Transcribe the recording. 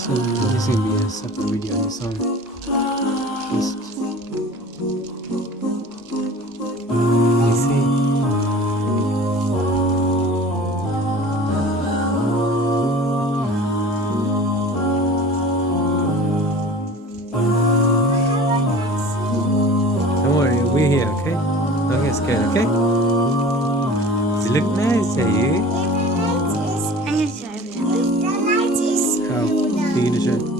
This will be a separate video on its own. Just, you see. Don't worry, we're here, okay? Don't get scared, okay? You look nice, are you? How? Begin to show.